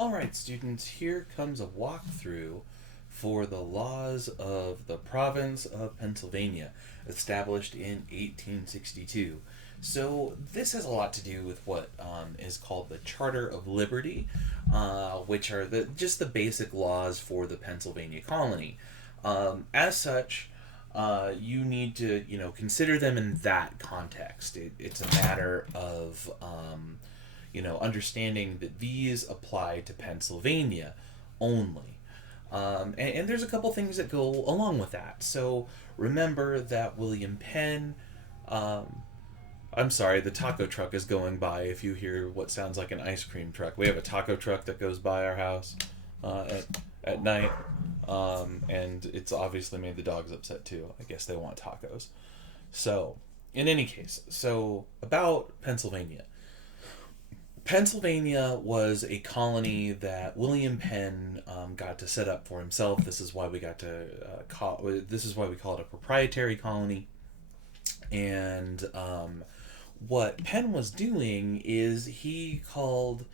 Alright, students, here comes a walkthrough for the laws of the province of Pennsylvania, established in 1862. So, this has a lot to do with what is called the Charter of Liberty, which are just the basic laws for the Pennsylvania colony. As such, you need to consider them in that context. It's a matter of understanding that these apply to Pennsylvania only. And there's a couple things that go along with that. So remember that William Penn. I'm sorry, the taco truck is going by. If you hear what sounds like an ice cream truck, we have a taco truck that goes by our house at night, and it's obviously made the dogs upset too. I guess they want tacos. So, in any case, so about Pennsylvania. Pennsylvania was a colony that William Penn got to set up for himself. This is why we got to call. This is why we call it a proprietary colony. And what Penn was doing is he called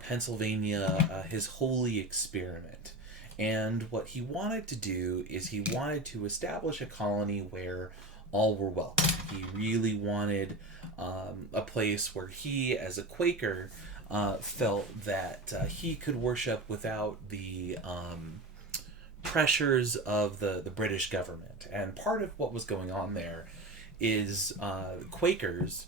Pennsylvania his holy experiment. And what he wanted to do is he wanted to establish a colony where all were welcome. He really wanted a place where he, as a Quaker, felt that he could worship without the pressures of the British government. And part of what was going on there is Quakers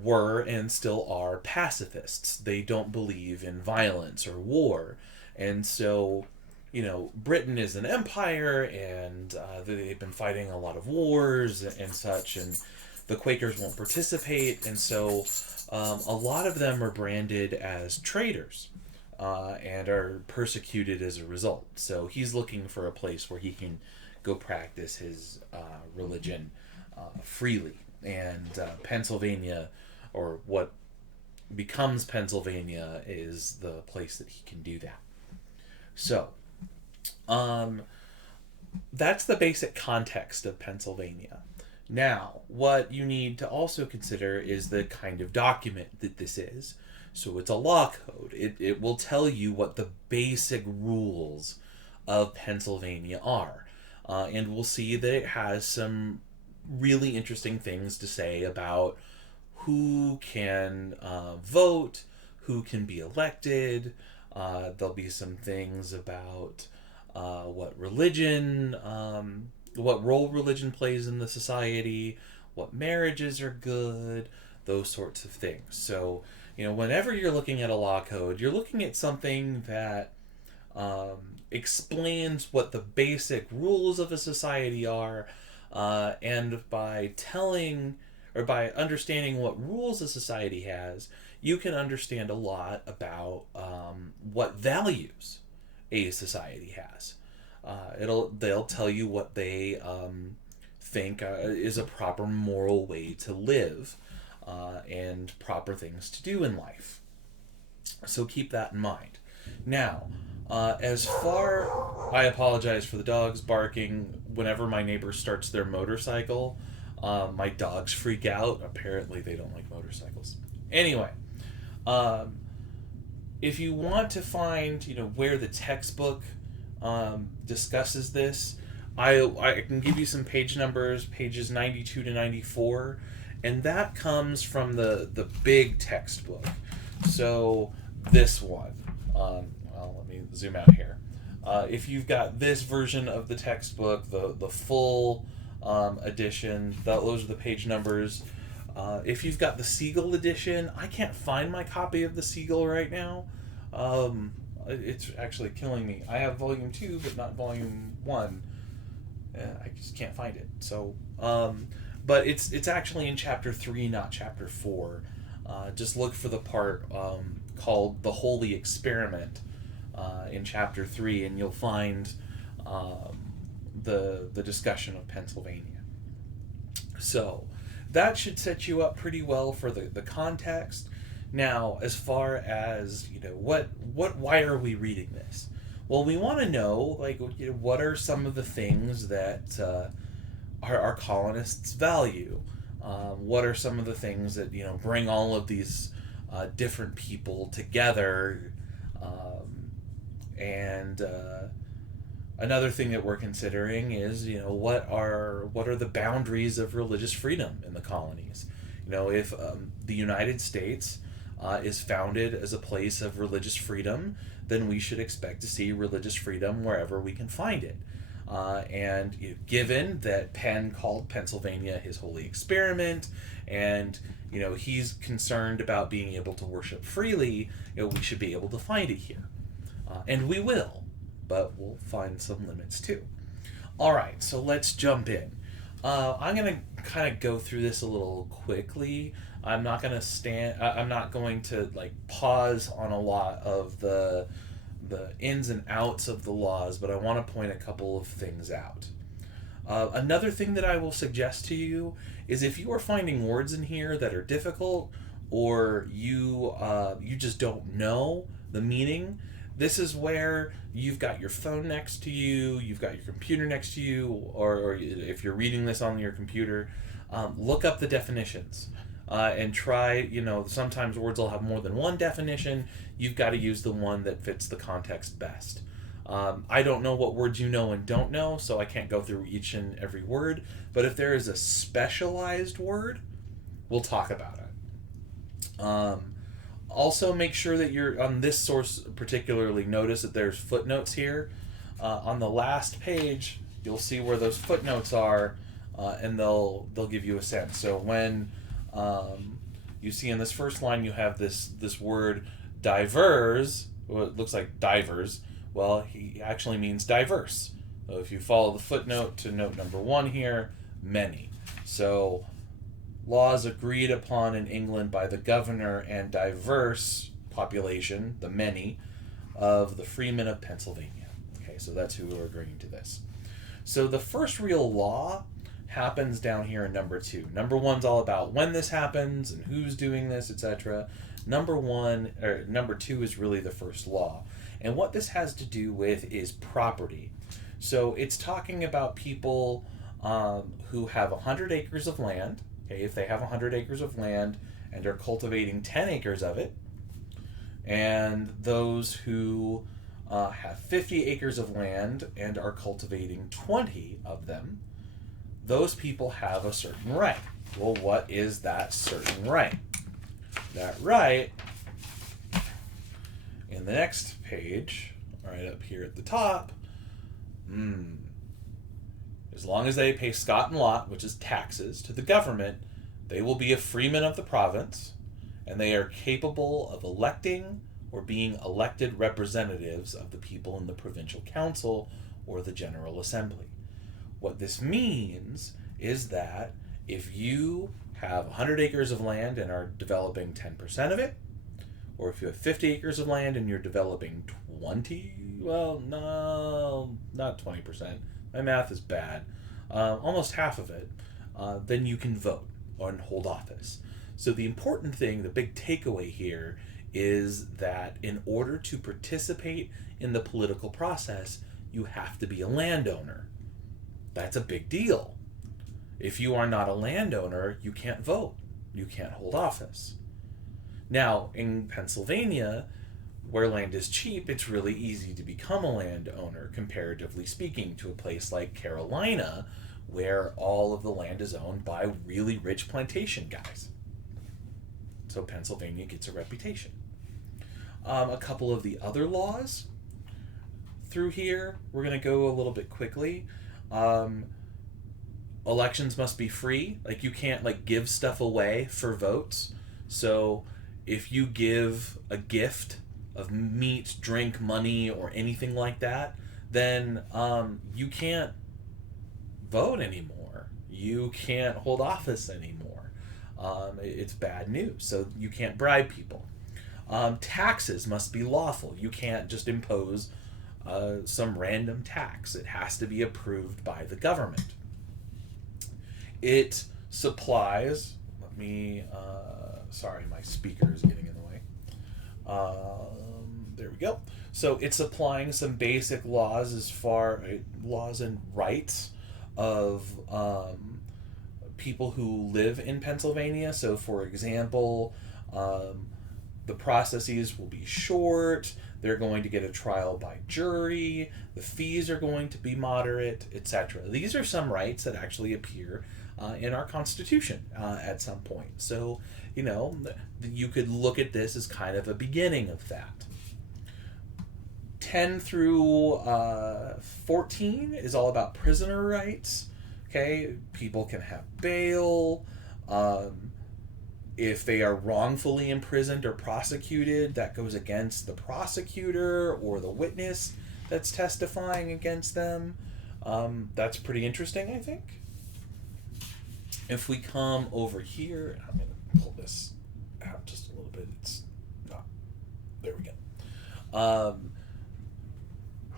were and still are pacifists. They don't believe in violence or war. And so, Britain is an empire, and they've been fighting a lot of wars and such, and the Quakers won't participate, and so a lot of them are branded as traitors and are persecuted as a result. So he's looking for a place where he can go practice his religion freely. And Pennsylvania, or what becomes Pennsylvania, is the place that he can do that. So, that's the basic context of Pennsylvania. Now, what you need to also consider is the kind of document that this is. So it's a law code. It will tell you what the basic rules of Pennsylvania are. And we'll see that it has some really interesting things to say about who can vote, who can be elected. There'll be some things about what religion, what role religion plays in the society, what marriages are good, those sorts of things. So, whenever you're looking at a law code, you're looking at something that explains what the basic rules of a society are, and by telling or by understanding what rules a society has, you can understand a lot about what values a society has. They'll tell you what they think is a proper moral way to live, and proper things to do in life. So keep that in mind. Now, I apologize for the dogs barking. Whenever my neighbor starts their motorcycle, my dogs freak out. Apparently, they don't like motorcycles. Anyway, if you want to find, where the textbook discusses this, I can give you some page numbers, pages 92 to 94, and that comes from the big textbook. So this one, let me zoom out here. If you've got this version of the textbook, the full edition, those are the page numbers. If you've got the Siegel edition, I can't find my copy of the Siegel right now. It's actually killing me. I have volume 2, but not volume 1. I just can't find it. So, but it's actually in chapter 3, not chapter 4. Just look for the part called The Holy Experiment in chapter 3, and you'll find the discussion of Pennsylvania. So, that should set you up pretty well for the context. Now, as far as, why are we reading this? Well, we want to know, what are some of the things that our colonists value? What are some of the things that, bring all of these different people together And another thing that we're considering is, what are the boundaries of religious freedom in the colonies? If the United States is founded as a place of religious freedom, then we should expect to see religious freedom wherever we can find it. Given that Penn called Pennsylvania his holy experiment, and he's concerned about being able to worship freely, we should be able to find it here, and we will, but we'll find some limits too. All right, so let's jump in. I'm gonna kind of go through this a little quickly. I'm not going to pause on a lot of the ins and outs of the laws, but I want to point a couple of things out. Another thing that I will suggest to you is, if you are finding words in here that are difficult, or you just don't know the meaning, this is where you've got your phone next to you, you've got your computer next to you, or if you're reading this on your computer, look up the definitions. And try, sometimes words will have more than one definition. You've got to use the one that fits the context best. I don't know what words you know and don't know, so I can't go through each and every word. But if there is a specialized word, we'll talk about it. Also, make sure that you're on this source particularly. Notice that there's footnotes here. On the last page, you'll see where those footnotes are, and they'll give you a sense. So when you see in this first line, you have this word divers. Well, it looks like divers. Well, he actually means diverse. So if you follow the footnote to note number 1 here, many. So laws agreed upon in England by the governor and diverse population, the many, of the freemen of Pennsylvania. Okay, so that's who are agreeing to this. So the first real law happens down here in number 2. Number 1's all about when this happens and who's doing this, etc. Number 2 is really the first law. And what this has to do with is property. So it's talking about people who have 100 acres of land. Okay, if they have 100 acres of land and are cultivating 10 acres of it, and those who have 50 acres of land and are cultivating 20 of them, those people have a certain right. Well, what is that certain right? That right, in the next page, right up here at the top, as long as they pay scot and lot, which is taxes, to the government, they will be a freeman of the province, and they are capable of electing or being elected representatives of the people in the provincial council or the General Assembly. What this means is that if you have 100 acres of land and are developing 10% of it, or if you have 50 acres of land and you're developing 20, well, no, not 20%. My math is bad. Almost half of it, then you can vote and hold office. So the important thing, the big takeaway here, is that in order to participate in the political process, you have to be a landowner. That's a big deal. If you are not a landowner, you can't vote. You can't hold office. Now, in Pennsylvania, where land is cheap, it's really easy to become a landowner, comparatively speaking, to a place like Carolina, where all of the land is owned by really rich plantation guys. So Pennsylvania gets a reputation. A couple of the other laws through here, we're going to go a little bit quickly. Elections must be free. Like, you can't give stuff away for votes. So if you give a gift of meat, drink, money, or anything like that, then you can't vote anymore. You can't hold office anymore. It's bad news. So you can't bribe people. Taxes must be lawful. You can't just impose some random tax. It has to be approved by the government. It supplies, sorry, my speaker is getting in the way. There we go. So it's applying some basic laws laws and rights of people who live in Pennsylvania. So, for example, the processes will be short. They're going to get a trial by jury. The fees are going to be moderate, etc. These are some rights that actually appear in our Constitution at some point. So, you could look at this as kind of a beginning of that. 10 through 14 is all about prisoner rights. Okay, people can have bail. If they are wrongfully imprisoned or prosecuted, that goes against the prosecutor or the witness that's testifying against them. That's pretty interesting, I think. If we come over here, I'm going to pull this out just a little bit. It's not. There we go.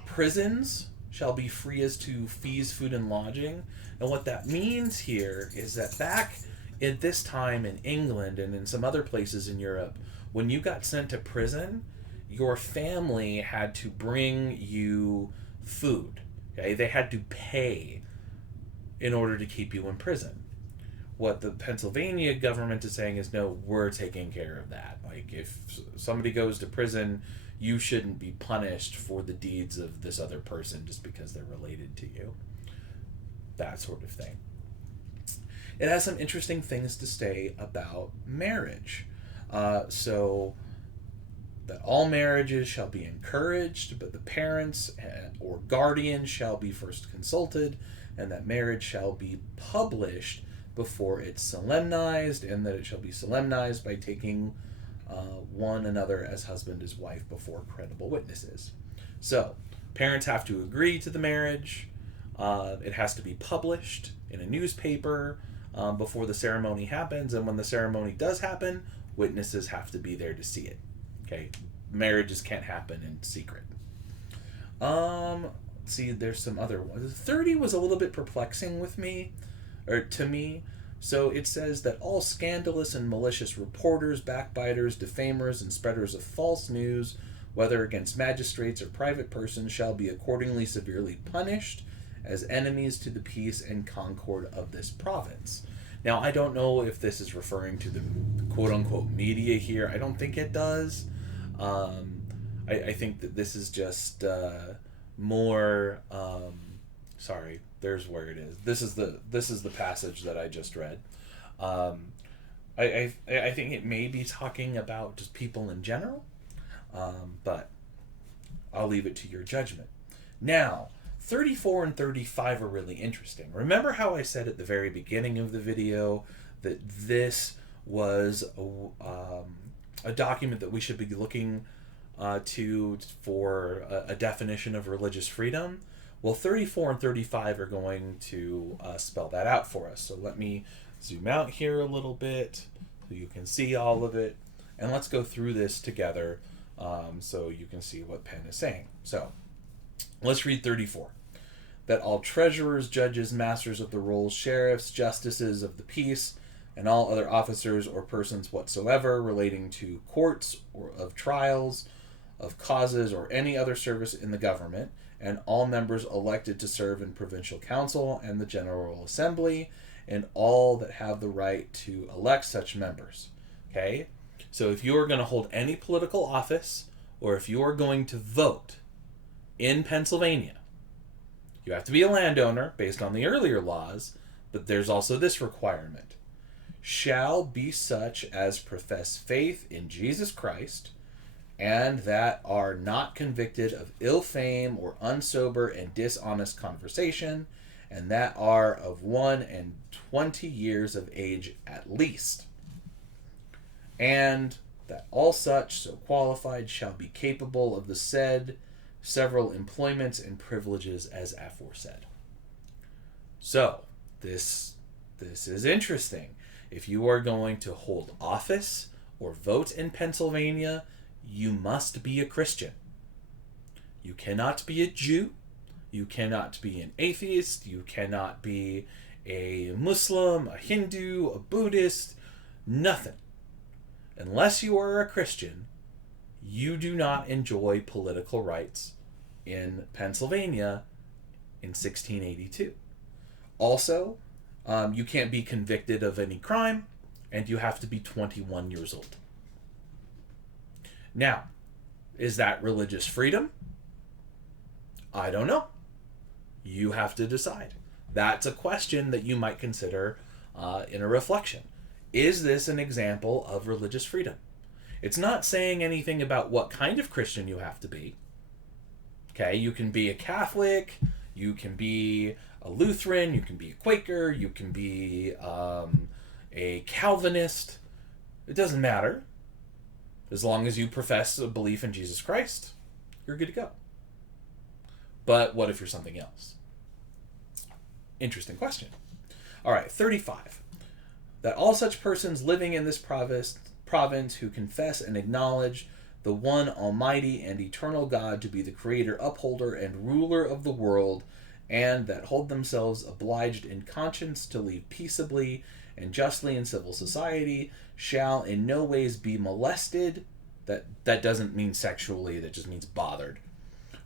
Prisons shall be free as to fees, food, and lodging. And what that means here is that back at this time in England and in some other places in Europe, when you got sent to prison, your family had to bring you food. Okay? They had to pay in order to keep you in prison. What the Pennsylvania government is saying is, no, we're taking care of that. Like, if somebody goes to prison, you shouldn't be punished for the deeds of this other person just because they're related to you. That sort of thing. It has some interesting things to say about marriage. So that all marriages shall be encouraged, but the parents or guardians shall be first consulted, and that marriage shall be published before it's solemnized, and that it shall be solemnized by taking one another as husband as wife before credible witnesses. So, parents have to agree to the marriage. It has to be published in a newspaper before the ceremony happens, and when the ceremony does happen, witnesses have to be there to see it. Okay, marriages can't happen in secret. See, there's some other ones. 30 was a little bit perplexing with me, or to me. So it says that all scandalous and malicious reporters, backbiters, defamers, and spreaders of false news, whether against magistrates or private persons, shall be accordingly severely punished as enemies to the peace and concord of this province. Now, I don't know if this is referring to the quote-unquote media here. I don't think it does. I think that this is just more... sorry, there's where it is. This is the passage that I just read. I think it may be talking about just people in general, but I'll leave it to your judgment. Now, 34 and 35 are really interesting. Remember how I said at the very beginning of the video that this was a document that we should be looking to for a definition of religious freedom? Well, 34 and 35 are going to spell that out for us. So let me zoom out here a little bit so you can see all of it. And let's go through this together so you can see what Penn is saying. So let's read 34. That all treasurers, judges, masters of the rolls, sheriffs, justices of the peace, and all other officers or persons whatsoever relating to courts or of trials, of causes, or any other service in the government, and all members elected to serve in provincial council and the General Assembly, and all that have the right to elect such members. Okay? So if you are going to hold any political office, or if you are going to vote in Pennsylvania, you have to be a landowner based on the earlier laws, but there's also this requirement. Shall be such as profess faith in Jesus Christ, and that are not convicted of ill fame or unsober and dishonest conversation, and that are of 1 and 20 years of age at least. And that all such so qualified shall be capable of the said several employments and privileges as aforesaid. So, this is interesting. If you are going to hold office or vote in Pennsylvania, you must be a Christian. You cannot be a Jew. You cannot be an atheist. You cannot be a Muslim, a Hindu, a Buddhist, nothing. Unless you are a Christian, you do not enjoy political rights in Pennsylvania in 1682. Also, you can't be convicted of any crime, and you have to be 21 years old. Now, Is that religious freedom? I don't know. You have to decide. That's a question that you might consider in a reflection. Is this an example of religious freedom? It's not saying anything about what kind of Christian you have to be. Okay, you can be a Catholic, you can be a Lutheran, you can be a Quaker, you can be a Calvinist. It doesn't matter. As long as you profess a belief in Jesus Christ, you're good to go. But what if you're something else? Interesting question. All right, 35. That all such persons living in this province who confess and acknowledge the one almighty and eternal God to be the creator, upholder, and ruler of the world, and that hold themselves obliged in conscience to live peaceably and justly in civil society, shall in no ways be molested. That doesn't mean sexually, that just means bothered.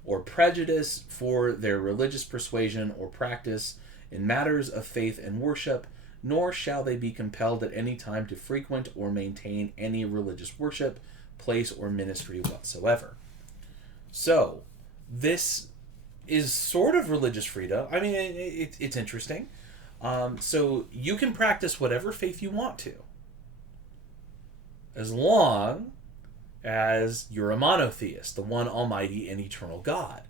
Or prejudice for their religious persuasion or practice in matters of faith and worship, nor shall they be compelled at any time to frequent or maintain any religious worship, place, or ministry whatsoever. So, this is sort of religious freedom. I mean, it's interesting. So, you can practice whatever faith you want to, as long as you're a monotheist, the one almighty and eternal God.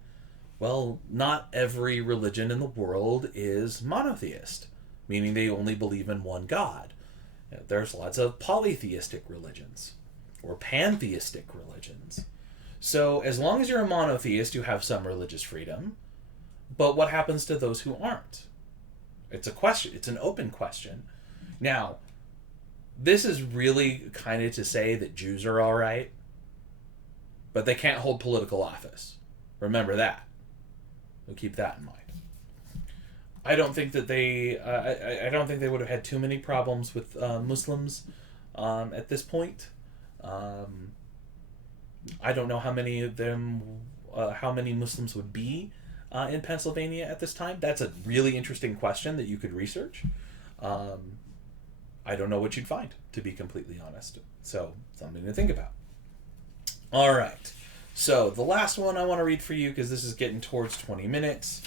Well, not every religion in the world is monotheist, meaning they only believe in one God. There's lots of polytheistic religions or pantheistic religions. So as long as you're a monotheist, you have some religious freedom. But what happens to those who aren't? It's a question. It's an open question. Now, this is really kind of to say that Jews are all right, but they can't hold political office. Remember that. We'll keep that in mind. I don't think that they. I don't think they would have had too many problems with Muslims at this point. I don't know how many of them, how many Muslims would be in Pennsylvania at this time. That's a really interesting question that you could research. I don't know what you'd find, to be completely honest. So something to think about. All right. So the last one I want to read for you, because this is getting towards 20 minutes,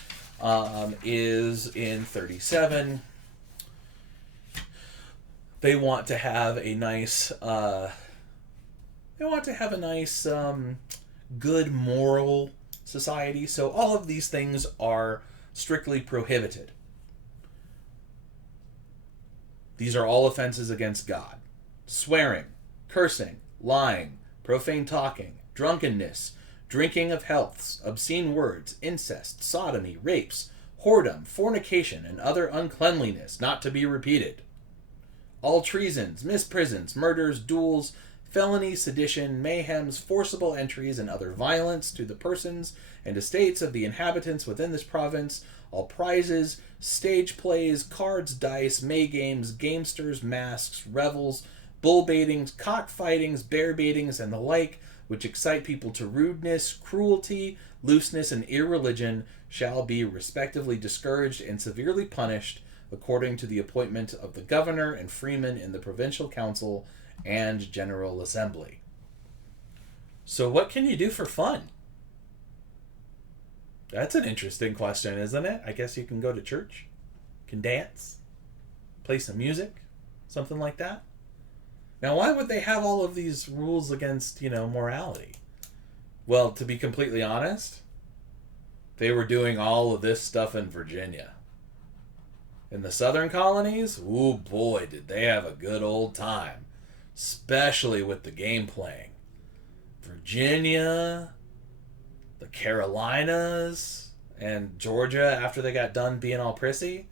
is in 37. They want to have a nice, good moral society. So all of these things are strictly prohibited. These are all offenses against God. Swearing, cursing, lying, profane talking, drunkenness, drinking of healths, obscene words, incest, sodomy, rapes, whoredom, fornication, and other uncleanliness, not to be repeated. All treasons, misprisons, murders, duels, felonies, sedition, mayhems, forcible entries, and other violence to the persons and estates of the inhabitants within this province, all prizes, stage plays, cards, dice, May games, gamesters, masks, revels, bull baitings, cockfightings, bear baitings, and the like, which excite people to rudeness, cruelty, looseness, and irreligion, shall be respectively discouraged and severely punished according to the appointment of the governor and freemen in the provincial council and general assembly. So what can you do for fun? That's an interesting question, isn't it? I guess you can go to church, can dance, play some music, something like that. Now, why would they have all of these rules against, morality? Well, to be completely honest, they were doing all of this stuff in Virginia. In the southern colonies, ooh boy, did they have a good old time. Especially with the game playing. Virginia, the Carolinas, and Georgia after they got done being all prissy.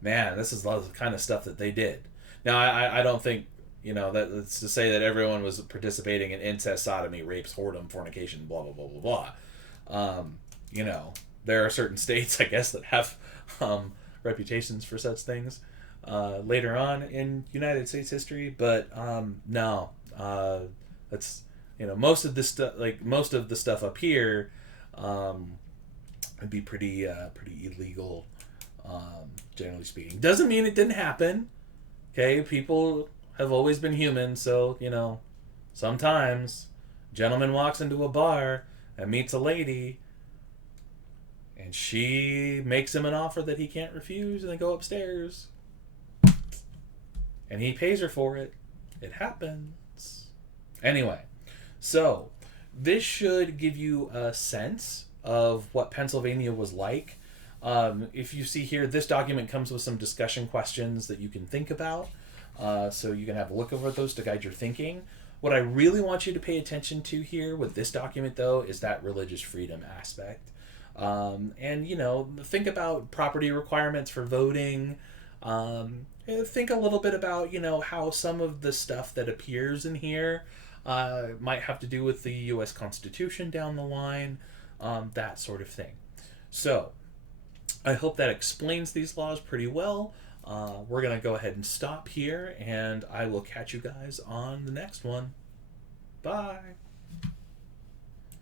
Man, this is the kind of stuff that they did. Now, I don't think, that's to say that everyone was participating in incest, sodomy, rapes, whoredom, fornication, blah, blah, blah, blah, blah. There are certain states, I guess, that have reputations for such things later on in United States history, but no, that's most of this stuff, like most of the stuff up here, would be pretty illegal, generally speaking. Doesn't mean it didn't happen. Okay, people have always been human, so sometimes Gentleman walks into a bar and meets a lady, and she makes him an offer that he can't refuse, and they go upstairs. And he pays her for it. It happens. Anyway, so this should give you a sense of what Pennsylvania was like. If you see here, this document comes with some discussion questions that you can think about. So you can have a look over those to guide your thinking. What I really want you to pay attention to here with this document, though, is that religious freedom aspect. And, you know, think about property requirements for voting. Think a little bit about, you know, how some of the stuff that appears in here might have to do with the U.S. Constitution down the line, that sort of thing. So, I hope that explains these laws pretty well. We're going to go ahead and stop here, and I will catch you guys on the next one. Bye.